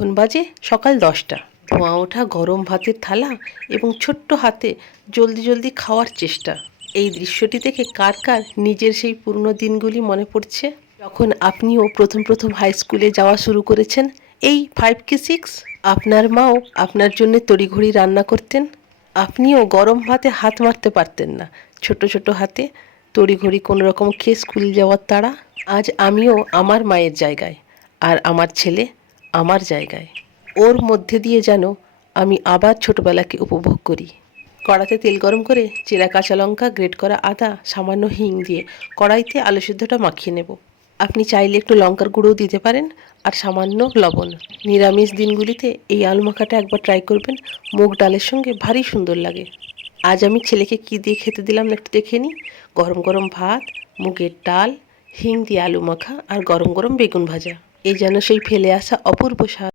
এখন বাজে সকাল 10টা। ধোঁয়া ওঠা গরম ভাতের থালা এবং ছোট্ট হাতে জলদি জলদি খাওয়ার চেষ্টা। এই দৃশ্যটি দেখে কার কার নিজের সেই পুরনো দিনগুলি মনে পড়ছে, যখন আপনিও প্রথম প্রথম হাই স্কুলে যাওয়া শুরু করেছেন, এই 5 কি 6। আপনার মাও আপনার জন্য তড়িঘড়ি রান্না করতেন, আপনিও গরম ভাতে হাত মারতে পারতেন না, ছোট ছোট হাতে তড়িঘড়ি কোনো রকম খেয়ে স্কুল যাওয়ার তাড়া। আজ আমিও আমার মায়ের জায়গায়, আর আমার ছেলে আমার জায়গায়। ওর মধ্যে দিয়ে যেন আমি আবার ছোটবেলাকে উপভোগ করি। কড়াতে তেল গরম করে চেরা কাঁচা লঙ্কা, গ্রেট করা আদা, সামান্য হিং দিয়ে কড়াইতে আলু সিদ্ধটা মাখিয়ে নেব। আপনি চাইলে একটু লঙ্কার গুঁড়োও দিতে পারেন, আর সামান্য লবণ। নিরামিষ দিনগুলিতে এই আলু মাখাটা একবার ট্রাই করবেন, মুগ ডালের সঙ্গে ভারী সুন্দর লাগে। আজ আমি ছেলেকে কী দিয়ে খেতে দিলাম একটু দেখে নিই। গরম গরম ভাত, মুগের ডাল, হিং দিয়ে আলু মাখা আর গরম গরম বেগুন ভাজা। এই যেন সেই ফেলে আসা অপূর্ব স্বাদ।